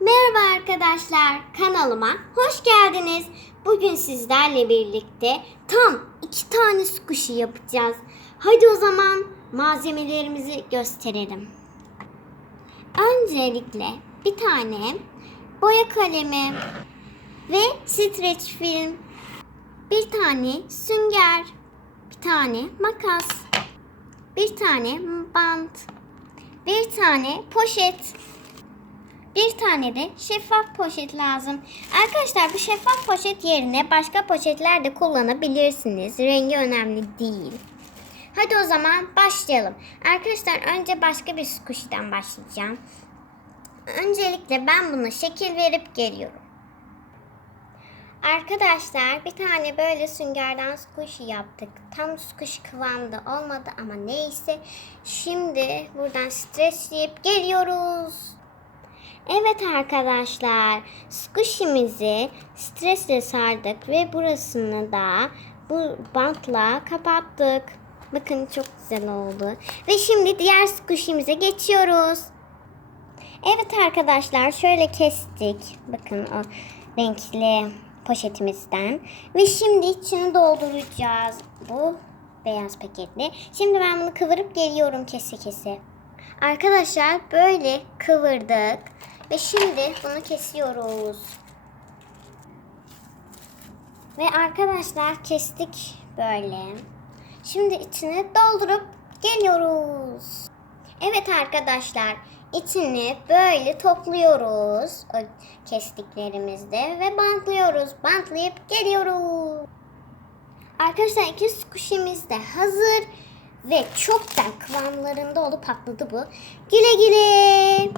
Merhaba arkadaşlar, kanalıma hoş geldiniz. Bugün sizlerle birlikte tam iki tane squishy yapacağız. Hadi o zaman malzemelerimizi gösterelim. Öncelikle bir tane boya kalemi ve streç film, bir tane sünger, bir tane makas, bir tane bant, bir tane poşet, bir tane de şeffaf poşet lazım. Arkadaşlar bu şeffaf poşet yerine başka poşetler de kullanabilirsiniz. Rengi önemli değil. Hadi o zaman başlayalım. Arkadaşlar önce başka bir squishy'den başlayacağım. Öncelikle ben buna şekil verip geliyorum. Arkadaşlar bir tane böyle süngerden squishy yaptık. Tam squishy kıvamda olmadı ama neyse. Şimdi buradan streçleyip geliyoruz. Evet arkadaşlar, squishy'mizi stresle sardık ve burasını da bu bantla kapattık. Bakın çok güzel oldu. Ve şimdi diğer squishy'mize geçiyoruz. Evet arkadaşlar, şöyle kestik. Bakın o renkli poşetimizden. Ve şimdi içini dolduracağız. Bu beyaz paketli. Şimdi ben bunu kıvırıp geliyorum kese kese. Arkadaşlar böyle kıvırdık. Ve şimdi bunu kesiyoruz. Ve arkadaşlar kestik böyle. Şimdi içine doldurup geliyoruz. Evet arkadaşlar içini böyle topluyoruz o kestiklerimizde ve bantlıyoruz. Bantlayıp geliyoruz. Arkadaşlar iki squishy'miz de hazır ve çok da kıvamlarında olup patladı bu. Güle güle.